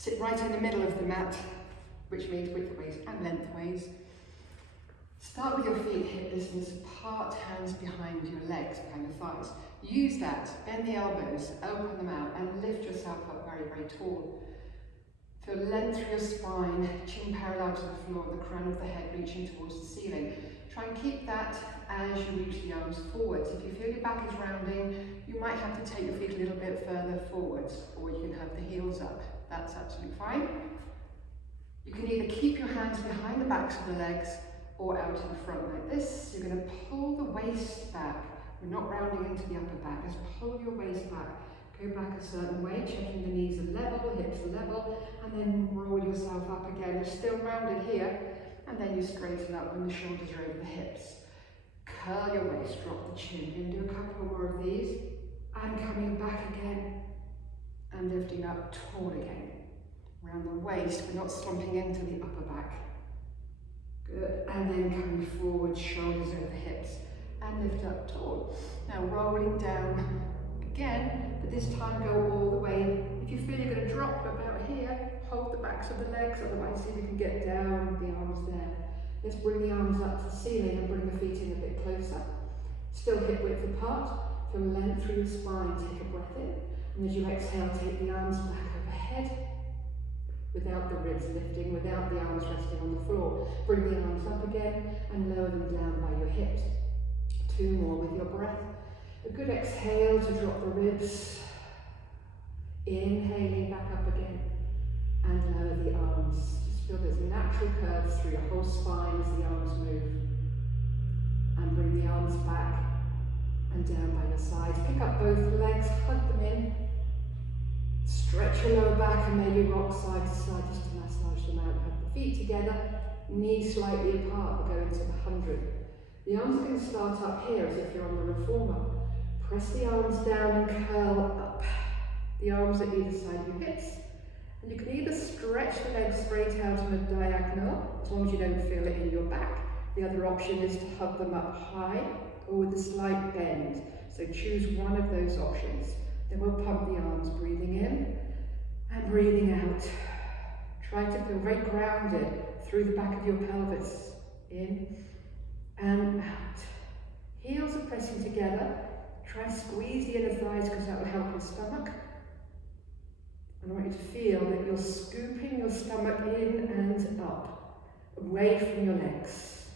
Sit right in the middle of the mat, which means widthways and lengthways. Start with your feet hip distance apart, hands behind your legs, behind the thighs. Use that, bend the elbows, open them out, and lift yourself up very, very tall. Feel length through your spine, chin parallel to the floor, the crown of the head reaching towards the ceiling. Try and keep that as you reach the arms forwards. If you feel your back is rounding, you might have to take your feet a little bit further forwards, or you can have the heels up. That's absolutely fine. You can either keep your hands behind the backs of the legs or out in front like this. You're going to pull the waist back. We're not rounding into the upper back. Just pull your waist back. Go back a certain way, checking the knees are level, hips are level, and then roll yourself up again. You're still rounded here, and then you straighten up when the shoulders are over the hips. Curl your waist, drop the chin. You're going to do a couple more of these, and coming back again, and lifting up tall again. Around the waist, we're not slumping into the upper back. Good, and then coming forward, shoulders over hips, and lift up tall. Now rolling down again, but this time go all the way. If you feel you're going to drop about here, hold the backs of the legs, otherwise see if you can get down with the arms there. Let's bring the arms up to the ceiling and bring the feet in a bit closer. Still hip width apart, feel length through your spine, take a breath in, and as you exhale, take the arms back overhead, without the ribs lifting, without the arms resting on the floor. Bring the arms up again and lower them down by your hips. 2 more with your breath. A good exhale to drop the ribs. Inhaling back up again and lower the arms. Just feel there's natural curves through your whole spine as the arms move. And bring the arms back and down by your sides. Pick up both legs, hug them in. Stretch your lower back and maybe rock side to side just to massage them out. Have the feet together, knees slightly apart. We're going to the 100. The arms are going to start up here as if you're on the reformer. Press the arms down and curl up. The arms at either side of your hips. And you can either stretch the legs straight out on a diagonal, as long as you don't feel it in your back. The other option is to hug them up high or with a slight bend. So choose one of those options. Then we'll pump the arms, breathing in and breathing out. Try to feel very grounded through the back of your pelvis. In and out. Heels are pressing together. Try and squeeze the inner thighs because that will help your stomach. And I want you to feel that you're scooping your stomach in and up, away from your legs.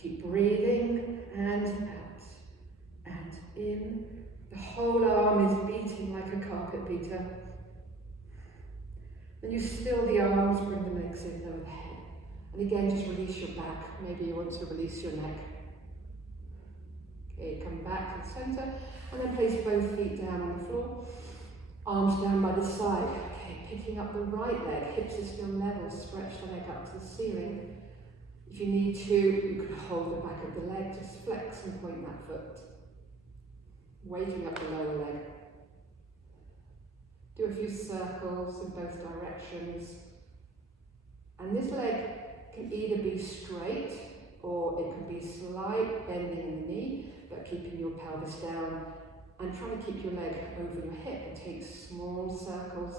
Keep breathing and out and in. The whole arm is beating like a carpet beater. Then you still the arms, bring the legs in, lower the head. And again, just release your back. Maybe you want to release your neck. Okay, come back to the center, and then place both feet down on the floor. Arms down by the side. Okay, picking up the right leg, hips are still level, stretch the leg up to the ceiling. If you need to, you can hold the back of the leg, just flex and point that foot. Waking up the lower leg. Do a few circles in both directions. And this leg can either be straight or it can be slight bending in the knee, but keeping your pelvis down and trying to keep your leg over your hip and take small circles,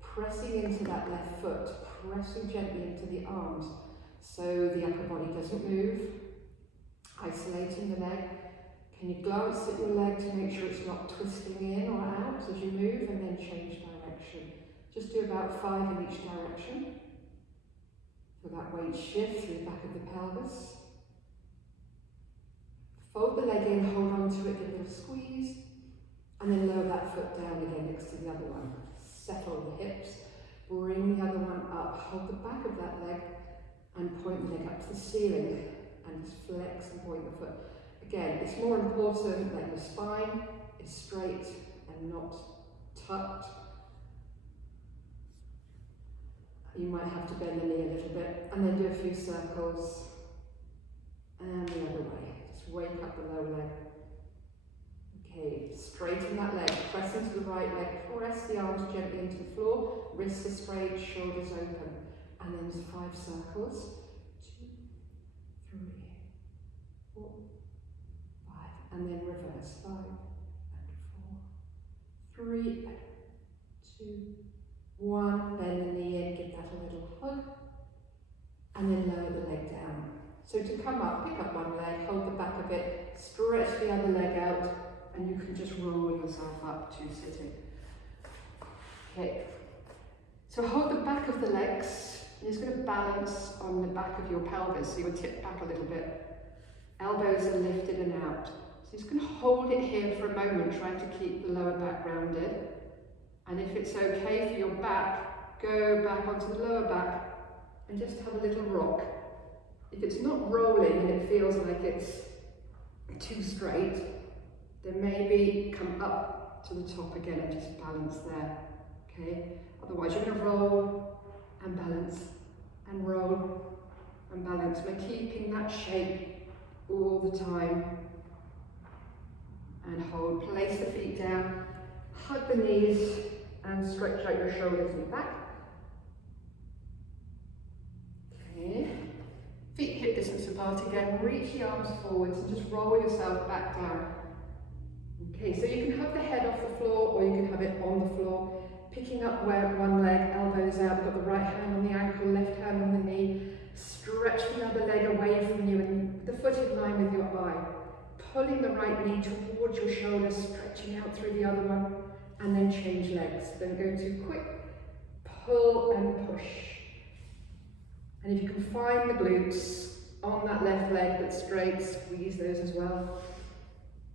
pressing into that left foot, pressing gently into the arms so the upper body doesn't move, isolating the leg. Can you glance at your leg to make sure it's not twisting in or out as you move, and then change direction. Just do about 5 in each direction. Feel that weight shift through the back of the pelvis. Fold the leg in, hold on to it, give it a squeeze, and then lower that foot down again next to the other one. Settle the hips, bring the other one up, hold the back of that leg, and point the leg up to the ceiling, and just flex and point the foot. Again, it's more important that your spine is straight and not tucked. You might have to bend the knee a little bit, and then do a few circles, and the other way. Just wake up the lower leg. Okay, straighten that leg, press into the right leg, press the arms gently into the floor, wrists are straight, shoulders open, and then just 5 circles. 2, 3, 4, 5, and then reverse. 5 and 4, 3, 2, 1, bend the knee in, give that a little hug, and then lower the leg down. So to come up, pick up one leg, hold the back of it, stretch the other leg out, and you can just roll yourself up to sitting. Okay, so hold the back of the legs, and it's going to balance on the back of your pelvis, so you'll tip back a little bit. Elbows are lifted and out. So you're just going to hold it here for a moment, trying to keep the lower back rounded. And if it's okay for your back, go back onto the lower back and just have a little rock. If it's not rolling and it feels like it's too straight, then maybe come up to the top again and just balance there. Okay? Otherwise you're going to roll and balance and roll and balance. We're keeping that shape all the time. And hold. Place the feet down, hug the knees, and stretch out your shoulders and back. Okay. Feet hip distance apart again. Reach the arms forwards and just roll yourself back down. Okay, so you can have the head off the floor or you can have it on the floor. Picking up where one leg, elbows out, got the right hand on the ankle, left hand on the knee. Stretch the other leg away from you and the foot in line with your eye. Pulling the right knee towards your shoulder, stretching out through the other one, and then change legs. Don't go too quick. Pull and push. And if you can find the glutes on that left leg that's straight, squeeze those as well.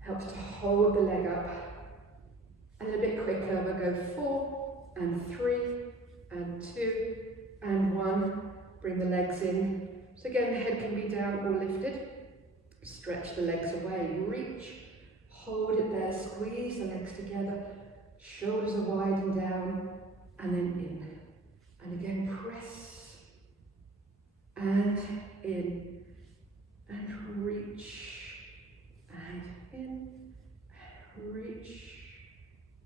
Helps to hold the leg up. And a bit quicker, we'll go 4 and 3 and 2 and 1. Bring the legs in. So again, the head can be down or lifted. Stretch the legs away, reach, hold it there, squeeze the legs together, shoulders are wide and down, and then in. And again, press, and in, and reach, and in, reach,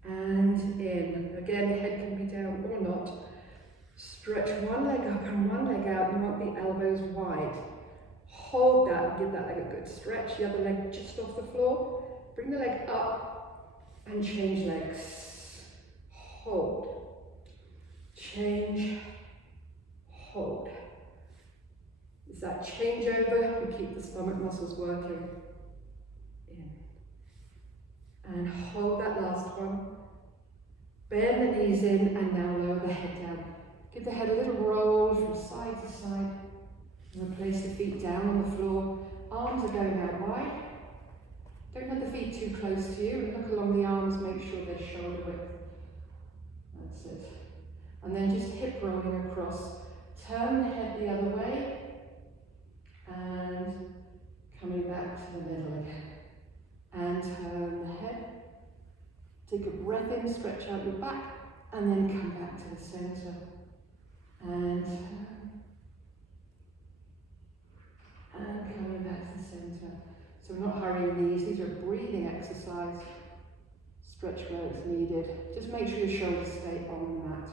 and in. Again, the head can be down or not. Stretch one leg up and one leg out. You want the elbows wide. Hold that, give that leg a good stretch. The other leg just off the floor. Bring the leg up and change legs. Hold. Change. Hold. It's that changeover. We keep the stomach muscles working. In. And hold that last one. Bend the knees in and now lower the head down. Give the head a little roll from side to side. And place the feet down on the floor. Arms are going out wide. Don't have the feet too close to you. And look along the arms, make sure they're shoulder width. That's it. And then just hip rolling across. Turn the head the other way. And coming back to the middle again. And turn the head. Take a breath in, stretch out your back. And then come back to the center. And turn. And coming back to the centre. So we're not hurrying these are breathing exercise. Stretch where it's needed. Just make sure your shoulders stay on the mat.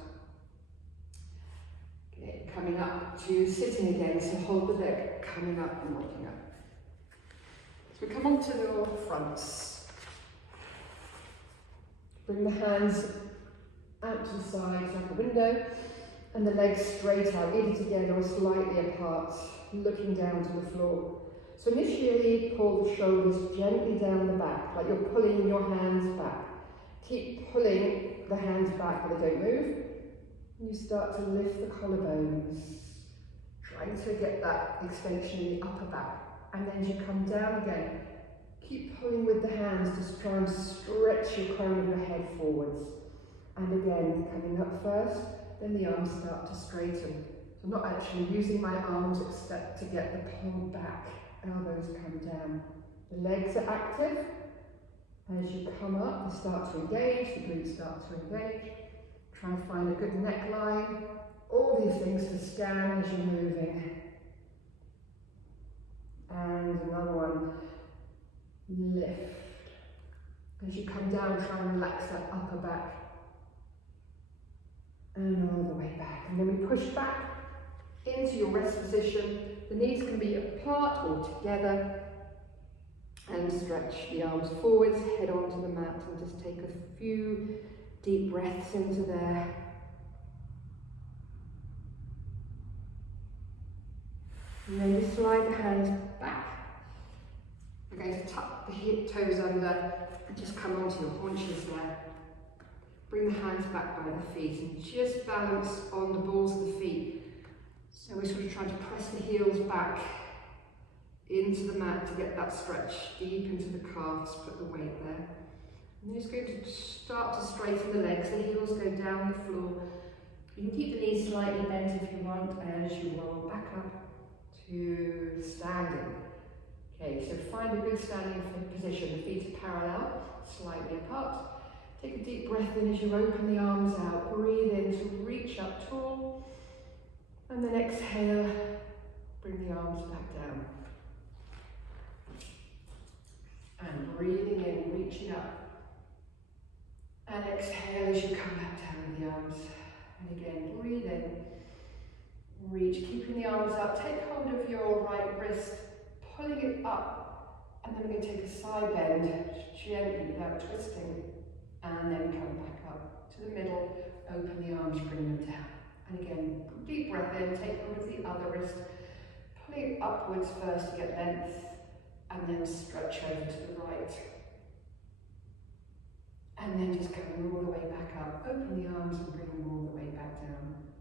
Okay, coming up to sitting again, so hold the leg coming up and waking up. So we come on to your fronts. Bring the hands out to the sides like a window, and the legs straight out, either together or slightly apart, looking down to the floor. So initially pull the shoulders gently down the back, like you're pulling your hands back. Keep pulling the hands back but they don't move. And you start to lift the collarbones, trying to get that extension in the upper back. And then you come down again. Keep pulling with the hands to try and stretch your crown of your head forwards. And again, coming up first, then the arms start to straighten. So I'm not actually using my arms except to get the pull back. Elbows come down. The legs are active. As you come up, they start to engage, the glutes start to engage. Try and find a good neckline. All these things to scan as you're moving. And another one. Lift. As you come down, try and relax that upper back. And all the way back. And then we push back into your rest position. The knees can be apart or together. And stretch the arms forwards, head onto the mat, and just take a few deep breaths into there. And then you slide the hands back. We're going to tuck the toes under and just come onto your haunches there. Bring the hands back by the feet and just balance on the balls of the feet. So we're sort of trying to press the heels back into the mat to get that stretch deep into the calves, put the weight there. And you're just going to start to straighten the legs, the heels go down the floor. You can keep the knees slightly bent if you want as you roll back up to standing. Okay, so find a good standing position. The feet are parallel, slightly apart. Take a deep breath in as you open the arms out. Breathe in to reach up tall. And then exhale, bring the arms back down. And breathing in, reaching up. And exhale as you come back down with the arms. And again, breathe in, reach, keeping the arms up. Take hold of your right wrist, pulling it up. And then we're going to take a side bend, gently without twisting. And then come back up to the middle, open the arms, bring them down. And again, deep breath in, take hold of the other wrist, pulling it upwards first to get length, and then stretch over to the right. And then just coming all the way back up, open the arms and bring them all the way back down.